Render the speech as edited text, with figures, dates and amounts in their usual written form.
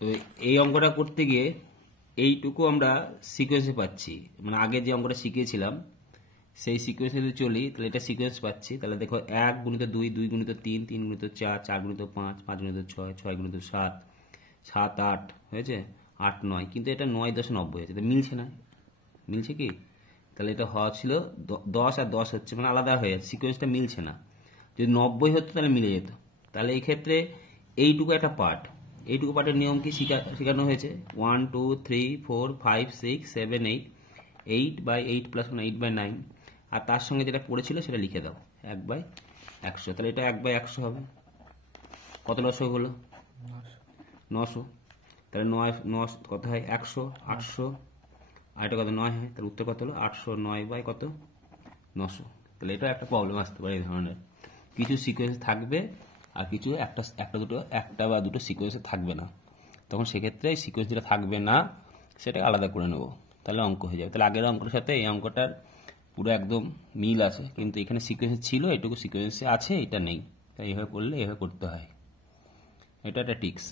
তো এই অঙ্কটা করতে গিয়ে এইটুকু আমরা সিকোয়েন্সে পাচ্ছি, মানে আগে যে অঙ্কটা শিখিয়েছিলাম সেই সিকোয়েন্সে যদি চলি তাহলে এটা সিকোয়েন্স পাচ্ছি। তাহলে দেখো 1 গুণিত 2, 2 গুণিত 3, 3 গুণিত 4, 4 গুণিত 5, 5 গুণিত 6, 6 গুণিত 7, 7 8 হয়েছে, 8 9, কিন্তু এটা 9.90 হয়েছে, তো মিলছে না। মিলছে কি? তাহলে এটা হওয়া ছিল 10 আর 10 হচ্ছে, মানে আলাদা হয়ে যাচ্ছে, সিকোয়েন্সটা মিলছে না। যদি 90 হতো তাহলে মিলে যেত। তাহলে এই ক্ষেত্রে এইটুকু একটা পার্ট, এইটুকু পার্টের নিয়ম কি শেখানো হয়েছে? 1 2 3 4 5 6 7 8, 8/8 প্লাস 8/9, আর তার সঙ্গে যেটা পড়েছিল সেটা লিখে দাও 1/100। তাহলে এটা 1/100 হবে। কত লসক হলো? 900। তাহলে 9 কত হয়? 100, 800, আর এটা কত? 9 হয়। তাহলে উত্তর কত হলো? 809 বাই কত? 900। তাহলে এটা একটা প্রবলেম আসতে পারে এই ধরনের, কিছু সিকোয়েন্স থাকবে আর কিছু একটা বা দুটো সিকোয়েন্সে থাকবে না। তখন সেক্ষেত্রে সিকোয়েন্স যেটা থাকবে না সেটা আলাদা করে নেব, তাহলে অঙ্ক হয়ে যাবে। তাহলে আগের অঙ্কটার সাথে এই অঙ্কটার পুরো একদম মিল আছে, কিন্তু এখানে সিকোয়েন্স ছিল, এটুকু সিকোয়েন্সে আছে, এটা নেই। তাই এইভাবে করলে এইভাবে করতে হয়, এটা একটা টিক্স।